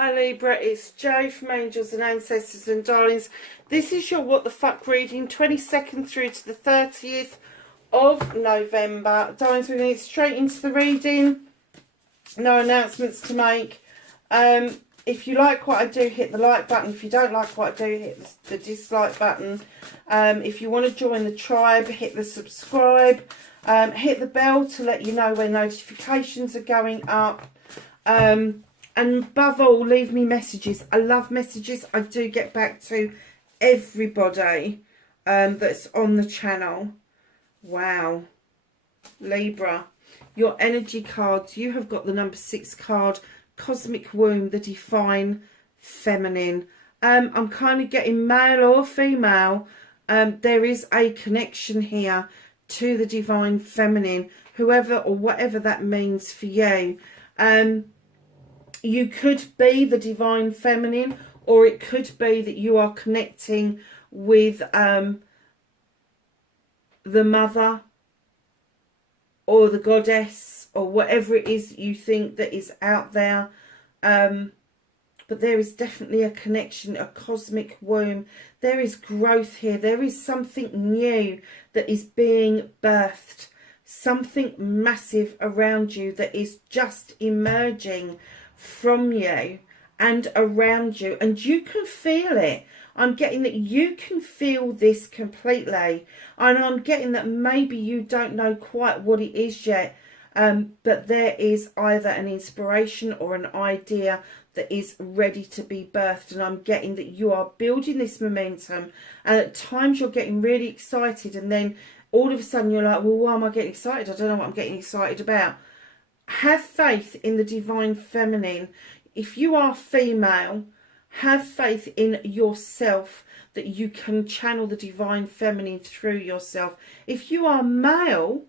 Hi Libra, it's Jo from Angels and Ancestors and Darlings. This is your What the Fuck reading, 22nd through to the 30th of November. Darlings, we're going to get straight into the reading. No announcements to make. If you like what I do, hit the like button. If you don't like what I do, hit the dislike button. If you want to join the tribe, hit the subscribe. Hit the bell to let you know when notifications are going up. And above all, leave me messages. I love messages. I do get back to everybody that's on the channel. Wow. Libra, your energy cards. You have got the number 6 card, Cosmic Womb, the Divine Feminine. I'm kind of getting male or female. There is a connection here to the Divine Feminine, whoever or whatever that means for you. You could be the Divine Feminine, or it could be that you are connecting with the Mother or the Goddess or whatever it is that you think that is out there. But there is definitely a connection, a cosmic womb. There is growth here. There is something new that is being birthed. Something massive around you that is just emerging from you and around you, and you can feel it. I'm getting that you can feel this completely, and I'm getting that maybe you don't know quite what it is yet, but there is either an inspiration or an idea that is ready to be birthed, and I'm getting that you are building this momentum, and at times you're getting really excited, and then all of a sudden you're like, well, why am I getting excited? I don't know what I'm getting excited about. Have faith in the Divine Feminine. If you are female, have faith in yourself that you can channel the Divine Feminine through yourself. If you are male,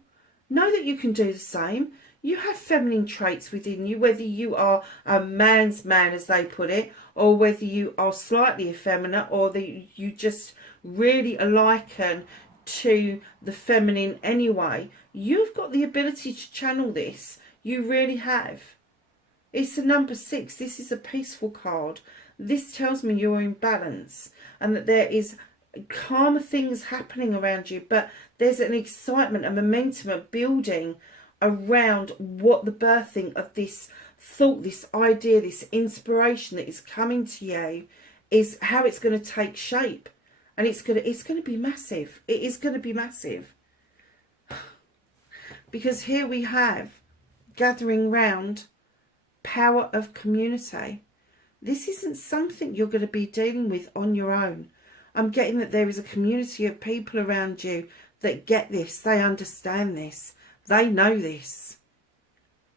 know that you can do the same. You have feminine traits within you, whether you are a man's man, as they put it, or whether you are slightly effeminate, or that you just really liken to the feminine anyway. You've got the ability to channel this. You really have. It's a number 6. This is a peaceful card. This tells me you're in balance and that there is calmer things happening around you, but there's an excitement, a momentum, a building around what the birthing of this thought, this idea, this inspiration that is coming to you is, how it's going to take shape. And it's going to be massive. It is going to be massive. Because here we have gathering round, power of community. This isn't something you're going to be dealing with on your own. I'm getting that there is a community of people around you that get this. They understand this. They know this.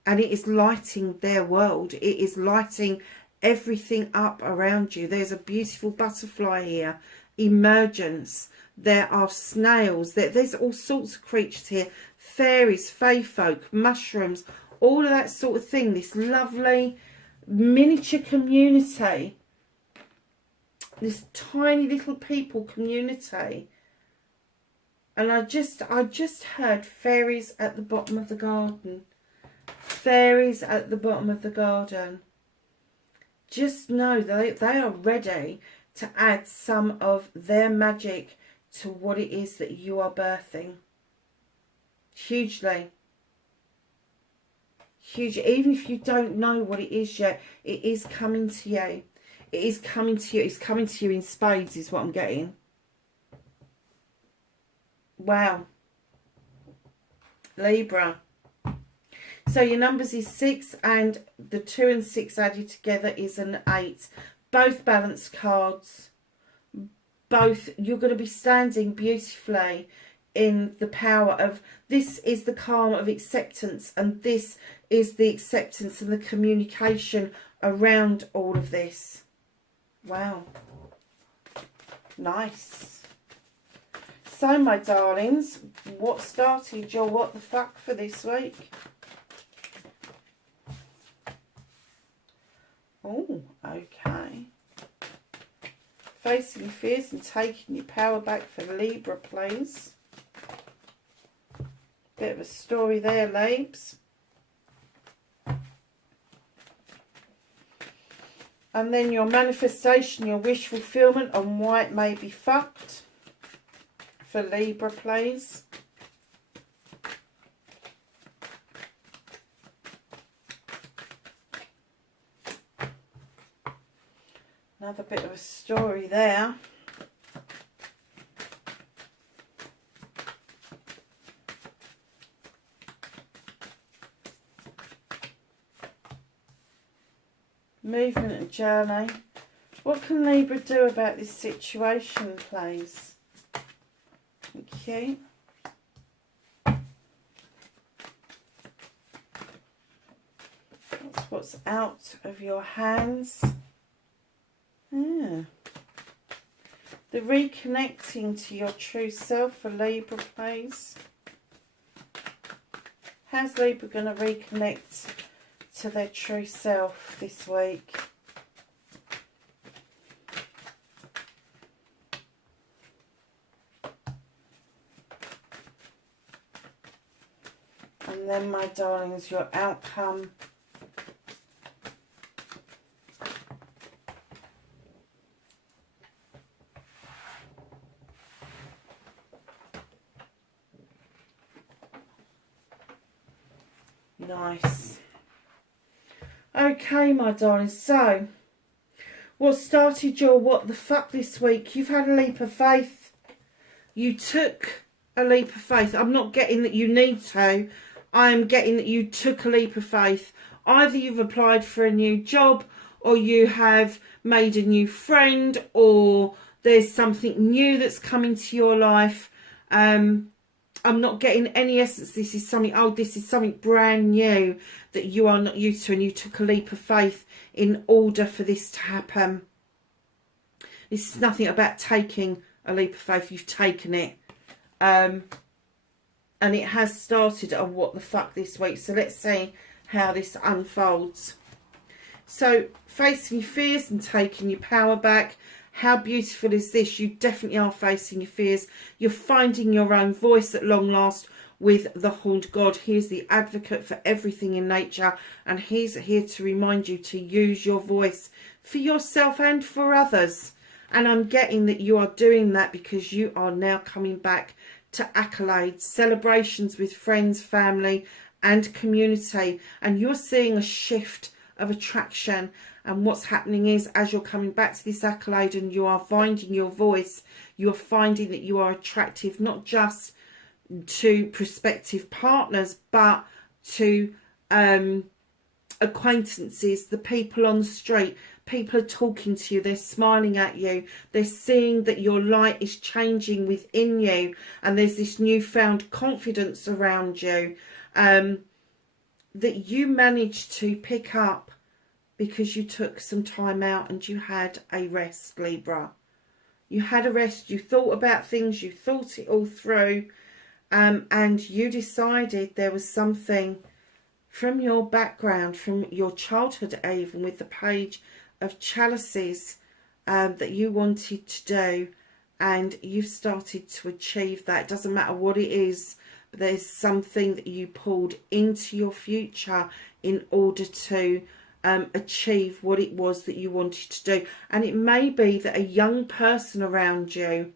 And it is lighting their world. It is lighting everything up around you. There's a beautiful butterfly here. Emergence. There are snails. There's all sorts of creatures here. Fairies, fae folk, mushrooms, all of that sort of thing. This lovely miniature community. This tiny little people community. And I just heard fairies at the bottom of the garden. Fairies at the bottom of the garden. Just know that they are ready to add some of their magic to what it is that you are birthing. Hugely. Huge. Even if you don't know what it is yet, it is coming to you. It is coming to you. It's coming to you in spades is what I'm getting. Wow. Libra. So your numbers is 6, and the 2 and 6 added together is an 8. Both balanced cards. Both, you're going to be standing beautifully in the power of, this is the calm of acceptance, and this is the acceptance and the communication around all of this. Wow. Nice. So, my darlings, what started your what the fuck for this week? Oh, okay. Facing fears and taking your power back for Libra, please. Bit of a story there, Labes. And then your manifestation, your wish fulfillment, and why it may be fucked for Libra, please. Another bit of a story there. Movement and journey. What can Libra do about this situation, please? Thank you. That's what's out of your hands. The reconnecting to your true self for Libra, please. How's Libra going to reconnect to their true self this week? And then, my darlings, your outcome. Nice. Okay, my darlings, so what started your what the fuck this week? You've had a leap of faith. You took a leap of faith. I'm not getting that you need to. I'm getting that you took a leap of faith. Either you've applied for a new job, or you have made a new friend, or there's something new that's come into your life. I'm not getting any essence. This is something old. This is something brand new that you are not used to, and you took a leap of faith in order for this to happen. This is nothing about taking a leap of faith. You've taken it. And it has started on what the fuck this week. So let's see how this unfolds. So facing your fears and taking your power back. How beautiful is this? You definitely are facing your fears. You're finding your own voice at long last with the Horned God. He is the advocate for everything in nature, and he's here to remind you to use your voice for yourself and for others. And I'm getting that you are doing that because you are now coming back to accolades, celebrations with friends, family and community. And you're seeing a shift of attraction. And what's happening is, as you're coming back to this accolade and you are finding your voice, you're finding that you are attractive not just to prospective partners, but to acquaintances, the people on the street. People are talking to you, they're smiling at you, they're seeing that your light is changing within you, and there's this newfound confidence around you that you managed to pick up because you took some time out and you had a rest, Libra. You had a rest, you thought about things, you thought it all through, and you decided there was something from your background, from your childhood even, with the Page of Chalices, that you wanted to do, and you've started to achieve that. It doesn't matter what it is, but there's something that you pulled into your future in order to achieve what it was that you wanted to do. And it may be that a young person around you,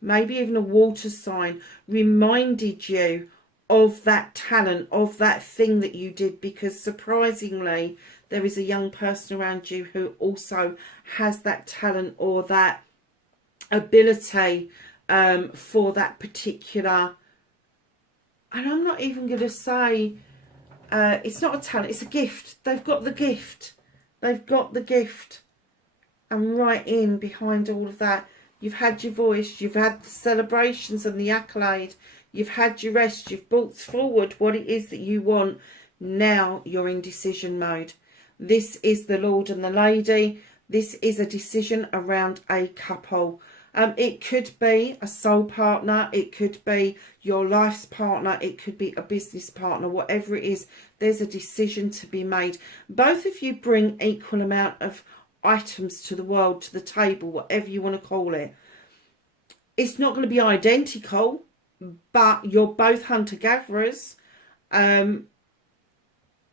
maybe even a water sign, reminded you of that talent, of that thing that you did, because surprisingly there is a young person around you who also has that talent or that ability for that particular, and I'm not even going to say it's not a talent, it's a gift. They've got the gift. They've got the gift. And right in behind all of that, you've had your voice, you've had the celebrations and the accolade, you've had your rest, you've brought forward what it is that you want. Now you're in decision mode. This is the Lord and the Lady. This is a decision around a couple. It could be a soul partner, it could be your life's partner, it could be a business partner, whatever it is, there's a decision to be made. Both of you bring equal amount of items to the world, to the table, whatever you want to call it. It's not going to be identical, but you're both hunter-gatherers, and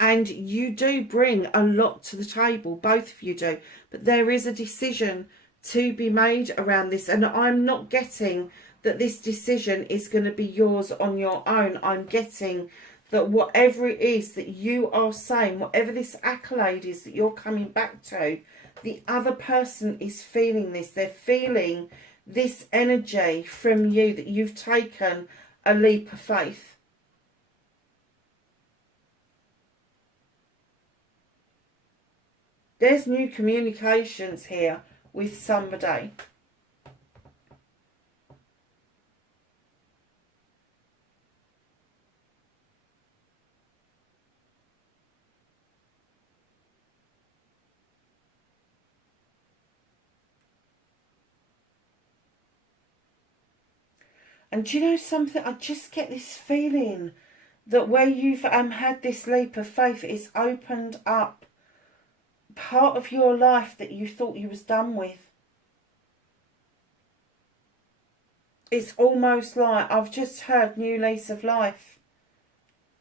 And you do bring a lot to the table, both of you do. But there is a decision to be made around this. And I'm not getting that this decision is going to be yours on your own. I'm getting that whatever it is that you are saying, whatever this accolade is that you're coming back to, the other person is feeling this. They're feeling this energy from you, that you've taken a leap of faith. There's new communications here with somebody. And do you know something? I just get this feeling that where you've had this leap of faith, it's opened up part of your life that you thought you was done with. It's almost like I've just heard new lease of life.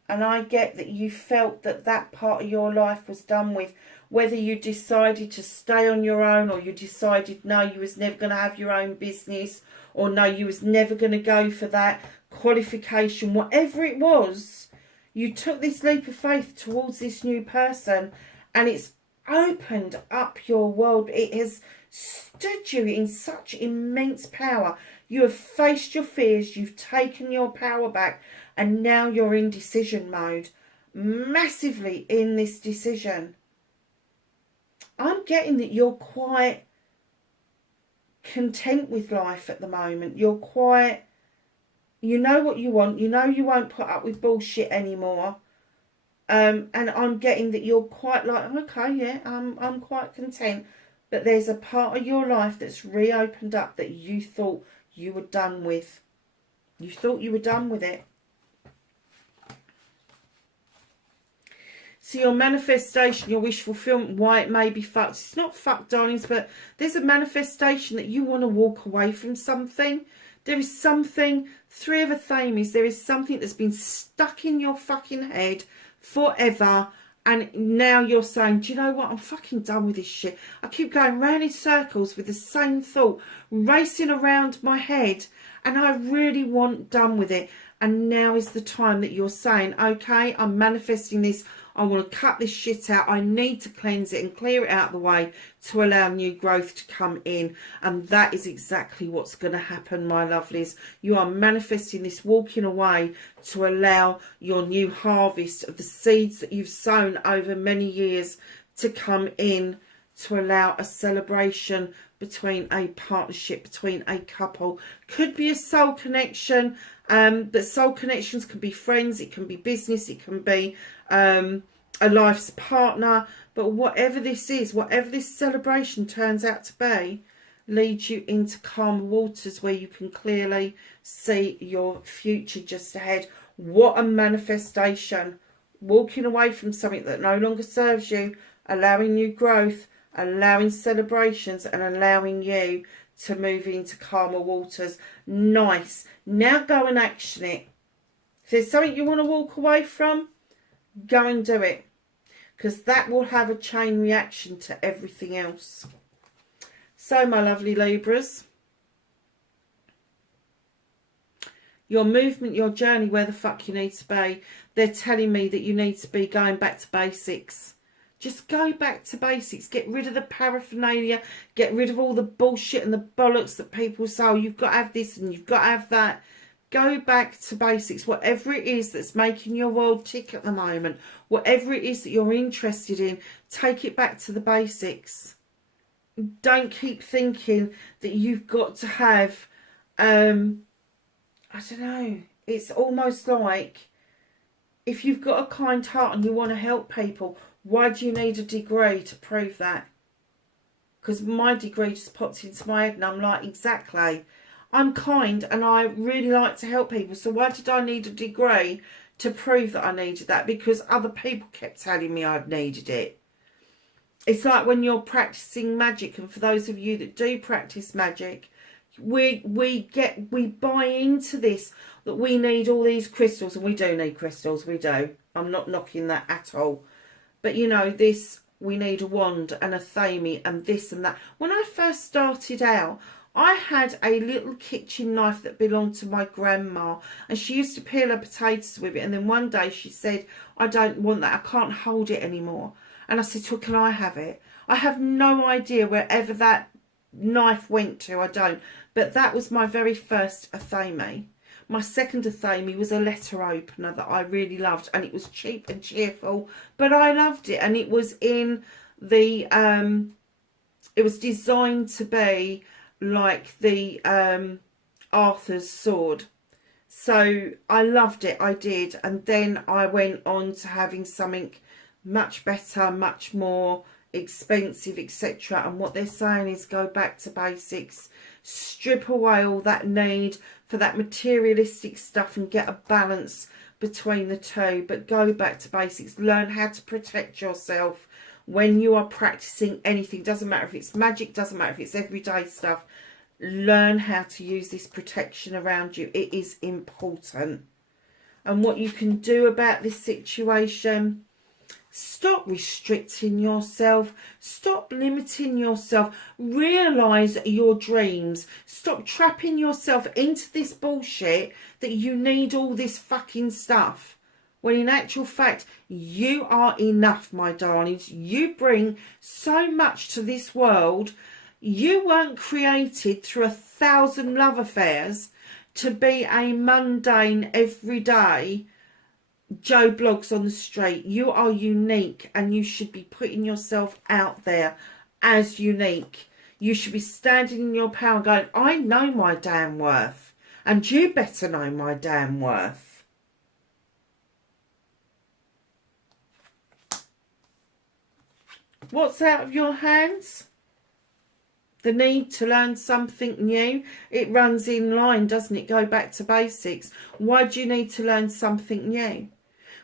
And I get that you felt that that part of your life was done with. Whether you decided to stay on your own, or you decided no, you was never going to have your own business, or no, you was never going to go for that qualification, whatever it was, you took this leap of faith towards this new person, and it's opened up your world. It has stood you in such immense power. You have faced your fears, you've taken your power back, and now you're in decision mode, massively in this decision. I'm getting that you're quite content with life at the moment. You're quite, you know what you want, you know you won't put up with bullshit anymore. And I'm getting that you're quite like, okay, yeah, I'm quite content. But there's a part of your life that's reopened up that you thought you were done with. You thought you were done with it. So your manifestation, your wish fulfillment, why it may be fucked. It's not fucked, darlings, but there's a manifestation that you want to walk away from something. There is something, Three of Athames, there is something that's been stuck in your fucking head forever, and now you're saying, do you know what, I'm fucking done with this shit. I keep going round in circles with the same thought racing around my head, and I really want done with it. And now is the time that you're saying, okay, I'm manifesting this. I want to cut this shit out. I need to cleanse it and clear it out of the way to allow new growth to come in. And that is exactly what's going to happen, my lovelies. You are manifesting this walking away to allow your new harvest of the seeds that you've sown over many years to come in, to allow a celebration between a partnership, between a couple. Could be a soul connection, but soul connections can be friends, it can be business, it can be a life's partner. But whatever this is, whatever this celebration turns out to be, leads you into calmer waters where you can clearly see your future just ahead. What a manifestation. Walking away from something that no longer serves you, allowing new growth, allowing celebrations, and allowing you to move into calmer waters. Nice. Now go and action it. If there's something you want to walk away from, go and do it, because that will have a chain reaction to everything else. So, my lovely Libras, your movement, your journey, where the fuck you need to be, they're telling me that you need to be going back to basics. Just go back to basics. Get rid of the paraphernalia. Get rid of all the bullshit and the bollocks that people say, oh, you've got to have this and you've got to have that. Go back to basics. Whatever it is that's making your world tick at the moment, whatever it is that you're interested in, take it back to the basics. Don't keep thinking that you've got to have, I don't know, it's almost like if you've got a kind heart and you want to help people, why do you need a degree to prove that? Because my degree just popped into my head and I'm like, exactly. I'm kind and I really like to help people. So why did I need a degree to prove that I needed that? Because other people kept telling me I'd needed it. It's like when you're practicing magic, and for those of you that do practice magic, we buy into this, that we need all these crystals, and we do need crystals, we do. I'm not knocking that at all. But you know, this, we need a wand and a thammy and this and that. When I first started out, I had a little kitchen knife that belonged to my grandma, and she used to peel her potatoes with it. And then one day she said, I don't want that, I can't hold it anymore. And I said to her, can I have it? I have no idea wherever that knife went to, I don't. But that was my very first athame. My second athame was a letter opener that I really loved, and it was cheap and cheerful, but I loved it. And it was in the it was designed to be like the Arthur's sword. So I loved it, I did. And then I went on to having something much better, much more expensive, etc. And what they're saying is go back to basics, strip away all that need for that materialistic stuff and get a balance between the two. But go back to basics, learn how to protect yourself when you are practicing anything. Doesn't matter if it's magic, doesn't matter if it's everyday stuff. Learn how to use this protection around you. It is important. And what you can do about this situation: stop restricting yourself. Stop limiting yourself. Realise your dreams. Stop trapping yourself into this bullshit that you need all this fucking stuff. When in actual fact, you are enough, my darlings. You bring so much to this world. You weren't created through 1,000 love affairs to be a mundane, everyday Joe Blogs on the street. You are unique, and you should be putting yourself out there as unique. You should be standing in your power going, I know my damn worth, and you better know my damn worth. What's out of your hands? The need to learn something new. It runs in line, doesn't it? Go back to basics. Why do you need to learn something new?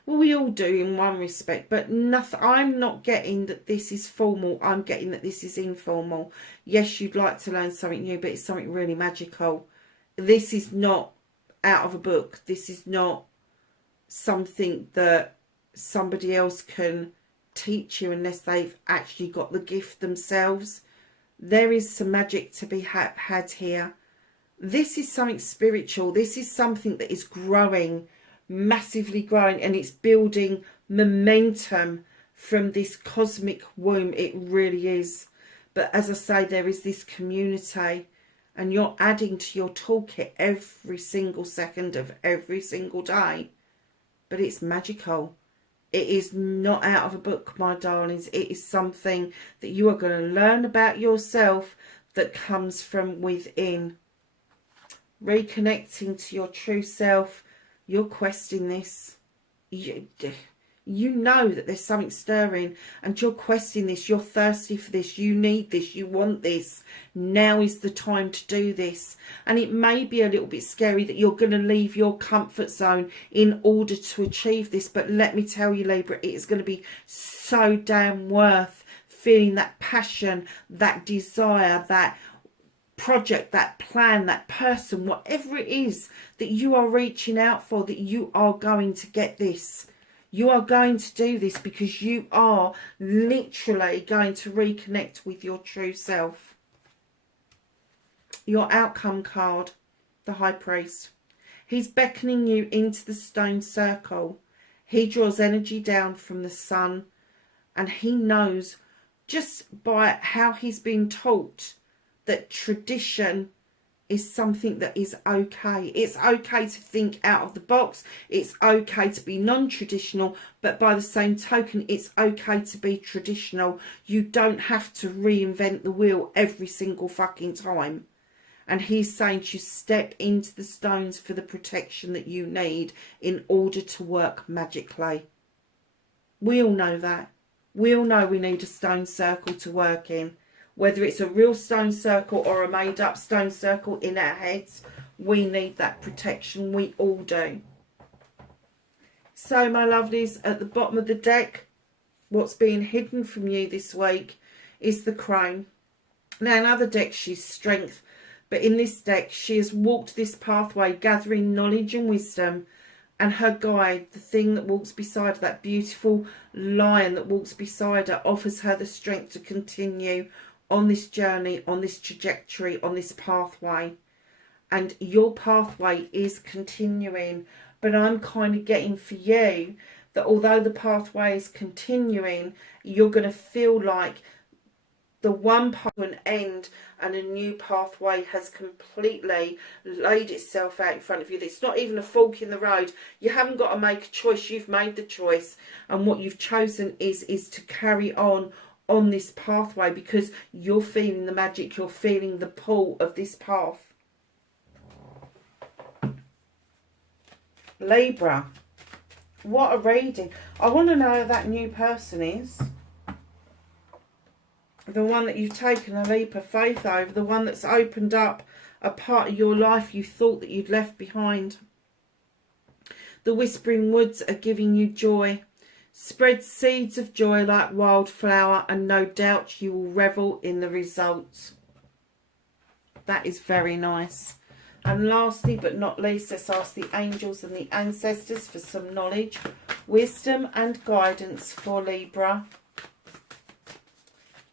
Well, we all do in one respect, but nothing. I'm not getting that this is formal. I'm getting that this is informal. Yes, you'd like to learn something new, but it's something really magical. This is not out of a book. This is not something that somebody else can teach you unless they've actually got the gift themselves. There is some magic to be had here. This is something spiritual. This is something that is growing, massively growing, and it's building momentum from this cosmic womb. It really is. But as I say, there is this community, and you're adding to your toolkit every single second of every single day. But it's magical. It is not out of a book, my darlings. It is something that you are going to learn about yourself that comes from within. Reconnecting to your true self. You're questing this. You know that there's something stirring, and you're questing this. You're thirsty for this. You need this. You want this. Now is the time to do this. And it may be a little bit scary that you're going to leave your comfort zone in order to achieve this. But let me tell you, Libra, it is going to be so damn worth feeling that passion, that desire, that project, that plan, that person, whatever it is that you are reaching out for, that you are going to get this. You are going to do this because you are literally going to reconnect with your true self. Your outcome card, the High Priest. He's beckoning you into the stone circle. He draws energy down from the sun, and he knows just by how he's been taught that tradition is something that is okay. It's okay to think out of the box. It's okay to be non-traditional, but by the same token, it's okay to be traditional. You don't have to reinvent the wheel every single fucking time. And he's saying to step into the stones for the protection that you need in order to work magically. We all know that. We all know we need a stone circle to work in. Whether it's a real stone circle or a made-up stone circle in our heads, we need that protection. We all do. So, my lovelies, at the bottom of the deck, what's being hidden from you this week is the Crone. Now, in other decks, she's strength. But in this deck, she has walked this pathway, gathering knowledge and wisdom and her guide, the thing that walks beside her, that beautiful lion that walks beside her, offers her the strength to continue on this journey, on this trajectory, on this pathway. And your pathway is continuing, but I'm kind of getting for you that although the pathway is continuing, you're going to feel like the one path to an end and a new pathway has completely laid itself out in front of you. It's not even a fork in the road. You haven't got to make a choice. You've made the choice, and what you've chosen is to carry on this pathway, because you're feeling the magic, you're feeling the pull of this path. Libra, what a reading. I want to know who that new person is. The one that you've taken a leap of faith over, the one that's opened up a part of your life you thought that you'd left behind. The whispering woods are giving you joy. Spread seeds of joy like wildflower, and no doubt you will revel in the results. That is very nice. And lastly but not least, let's ask the angels and the ancestors for some knowledge, wisdom and guidance for Libra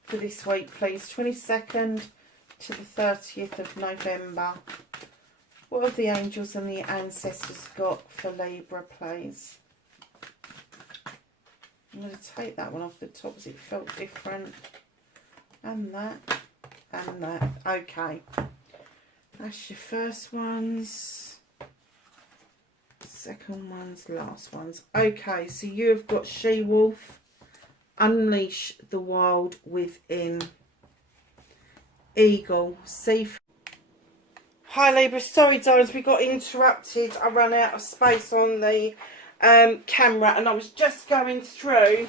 for this week, please. 22nd to the 30th of November. What have the angels and the ancestors got for Libra, please? I'm going to take that one off the top because it felt different. And that. And that. Okay. That's your first ones. Second ones. Last ones. Okay, so you have got She-Wolf. Unleash the wild within. Eagle. Sea. Hi Libra, sorry darlings, we got interrupted. I ran out of space on the camera, and I was just going through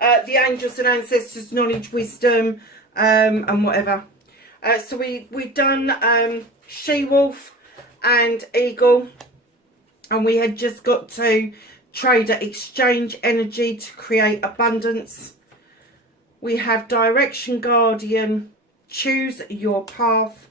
the angels and ancestors, knowledge, wisdom, and whatever. So we've done She-Wolf and Eagle, and we had just got to Trader, exchange energy to create abundance. We have Direction, Guardian, choose your path.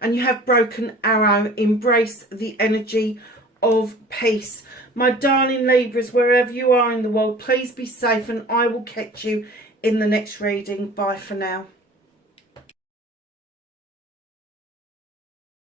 And you have Broken Arrow, embrace the energy of peace. My darling Libras, wherever you are in the world, please be safe, and I will catch you in the next reading. Bye for now.